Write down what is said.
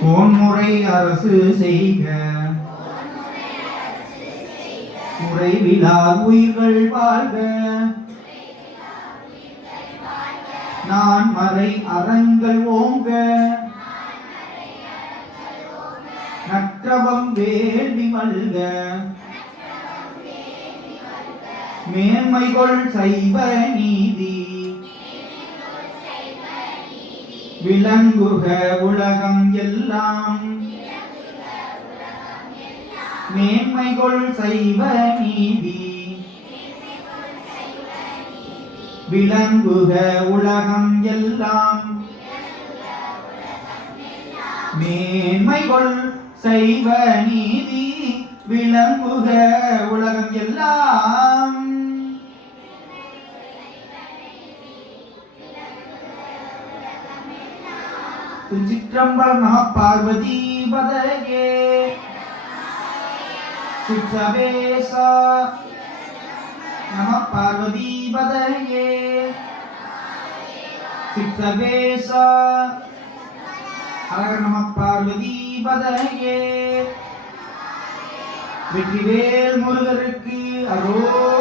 கோன்முறை அரசு செய்க குறைவிலா உயிர்கள் வாழ்க நான் மறை அறங்கள் ஓங்க நற்றவம் வேள்வி மல்க மேன்மைகொள் சைவ நீதி விளங்குக உலகம் எல்லாம் மேன்மைகொள் சைவ நீதி விளங்குக உலகம் எல்லாம் மேன்மைகொள் சைவ நீதி விளங்குக உலகம் எல்லாம். திருச்சிற்றம்பலம். நம பார்வதி பதையே சிற்றபேசா. நம பார்வதி பதையே சிற்றபேசா. ஹர நம பார்வதி பதையே. வெற்றிவேல் முருகருக்கு அரோகரா.